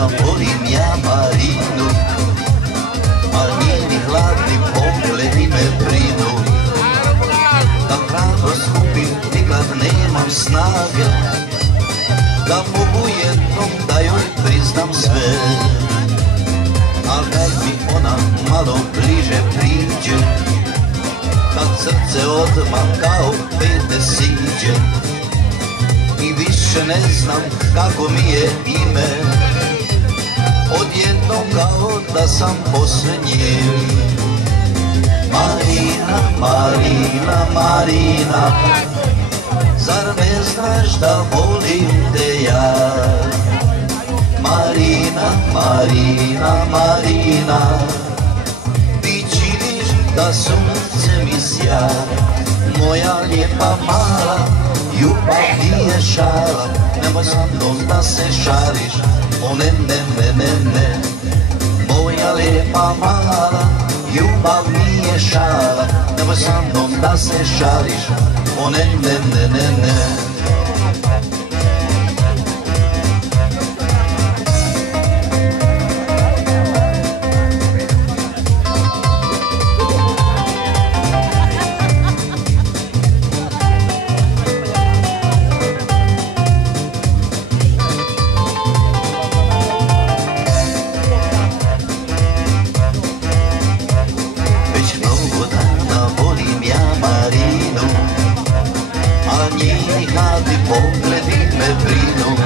da volim ja Marinu, a njeni hladni pogledi me brinu. Da hrabro skupim nikad nemam snage, da mogu jednom da joj priznam sve. Al kad mi ona malo bliže priđe, kad srce odmah kao pete siđe, i više ne znam kako mi je ime, odjednom kao da sam posle nje. Marina, Marina, Marina, zar ne znaš da volim te ja? Marina, Marina, Marina, ti činiš da sunce mi sja. Moja lijepa mala, ljubav nije šala, nemoj sa mnom da se šališ, o ne, ne, ne, ne, ne. Moja lijepa mala, ljubav nije šala, nemoj sa mnom da se šališ, o ne, ne, ne, ne, ne. Pogledi me brinu,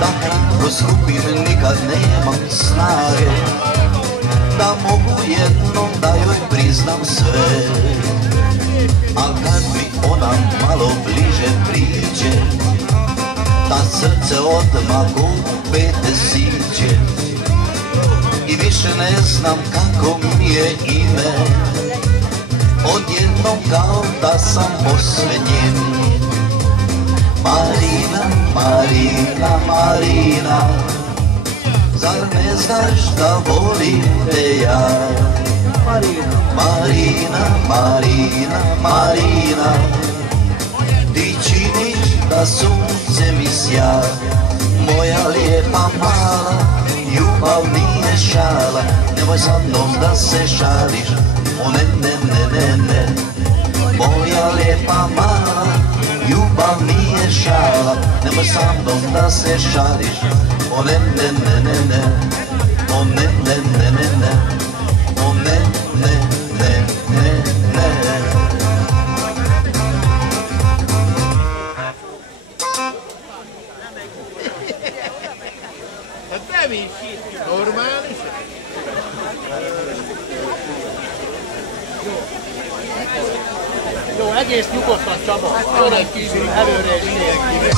da hrabro skupim nikad nemam snage, da mogu jednom da joj priznam sve. A kad mi ona malo bliže priđe, da srce odmah u pete siđe, i više ne znam kako mi je ime, odjednom kao da sam posle nje. Marina, Marina, Marina, zar ne znaš da volim te ja? Marina, Marina, Marina, ti činiš da sunce mi sja. Moja lijepa mala, ljubav nije šala, nemoj sa mnom da se šališ, o ne, ne, ne, ne, ne. Moja lijepa mala, ljubav nije šala, nemoj sa mnom da se šališ, o ne, ne, ne, ne, ne, o ne, ne, ne, ne, ne, o ne, ne, ne, ne, ne. A te mi normális? Jó, egész nyugodtan, Csaba. Öreg kívül, előre és nélkül.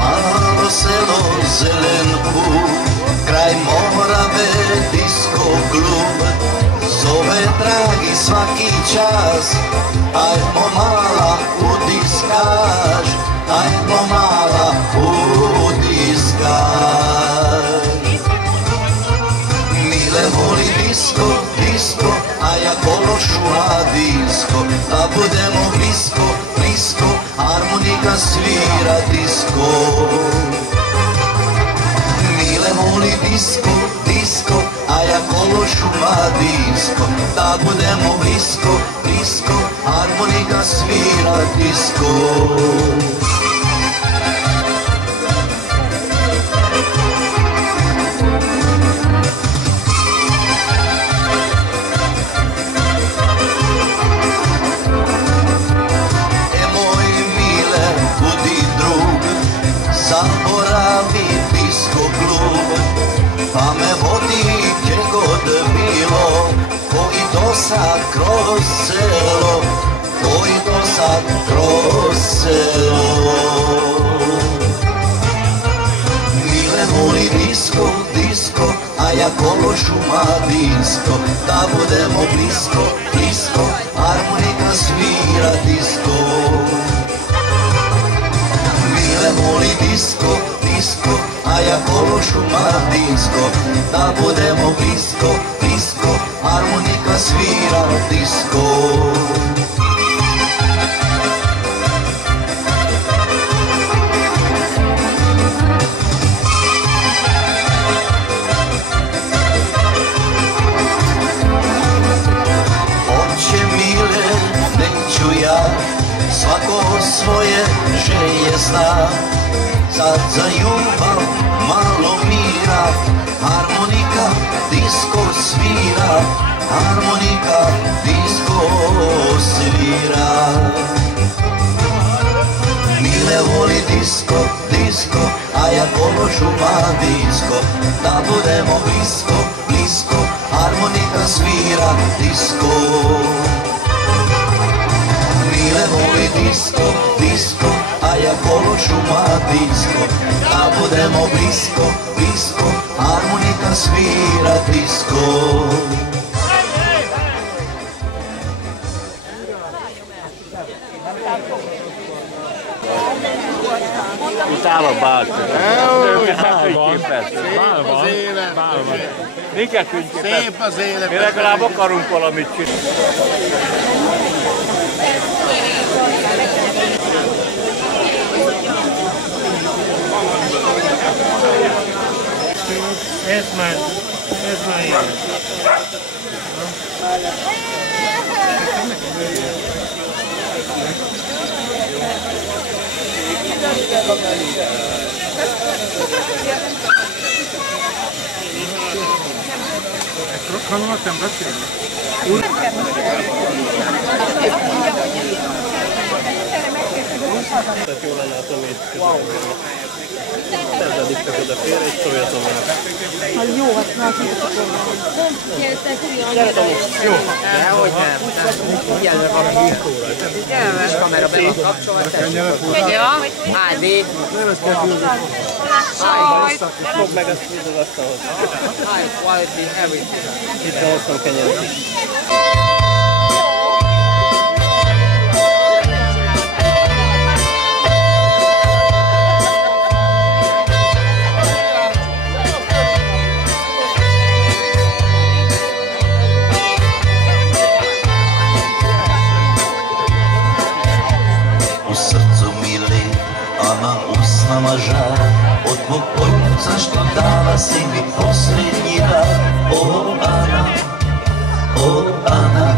Malo selo, zelen put, kraj Morave, disko klub, zove dragi svaki čas, ajmo mala udiskaš, ajmo mala udiskaš. Mile voli disko, disko, a ja kološu na disko, da budemo blisko, blisko, harmonika svira disko. Mile voli disko, disko, a ja kološu na disko, da budemo blisko, blisko, harmonika svira disko. Zaboravi disko klub, pa me vodi gdje god bilo, koji do sad kroz selo, koji do sad kroz selo. Mile voli disko, disko, a ja kološu disko, da budemo blisko, blisko, harmonika svira disko. Mile voli disko, disko, a ja kološu šumadinsko, da budemo blisko, blisko, harmonika svira disko. Oče mile, neću ja, svako svoje želje zna. Sad za ljubav malo mira, harmonika disko svira, harmonika disko svira. Mile voli disko, disko, a ja kolo šumadinsko, da budemo blisko, blisko, harmonika svira disko. Mile voli disko, disko, a ja kolo šumadinsko, da budemo blisko, blisko, harmonika svira disko. Utána bálcsot. Szép az élet. Minket tűnjük. Szép az élet. Mi legalább akarunk valamit csinálni. Ez már ilyen. Kanalak nem beszélnek. Tehát jól lenne a tömét ezzel itt oda félre, és szóljatok meg. Hát jó, hát már Jó. Dehogy nem. Figyelme van a hírtóra. Figyelmes kamera be van kapcsolva. Ja, HD. Fogd meg ezt az asztalhoz. High quality, everything. Itt hoztam kenyeret is. Usnama žar od tvog poljuca što dala si mi posljednji dan. O Ana, o Ana,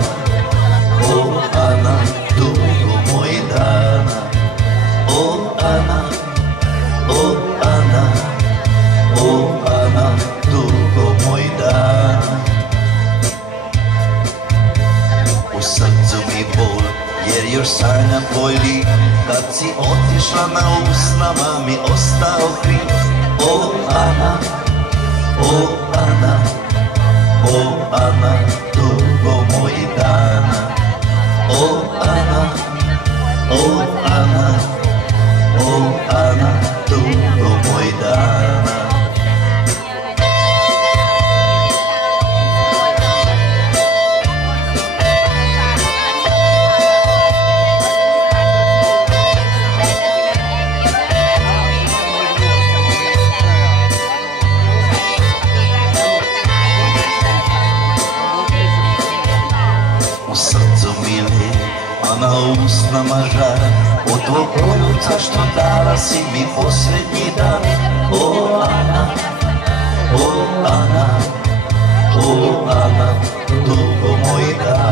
o Ana, dugo moj dana. O Ana, o Ana, o Ana, dugo moj dana. U srcu mi bol jer još sanjam tvoj lik. Kad si otišla na usnama mi ostao krik. O Ana, o Ana, o Ana, dugo moj dana. O Ana, o Ana, o Ana, dugo moj dana. Na usnama žar od tvog poljuca što dala si mi posljednji dan. O Ana, o Ana, o Ana, dugo moj dan.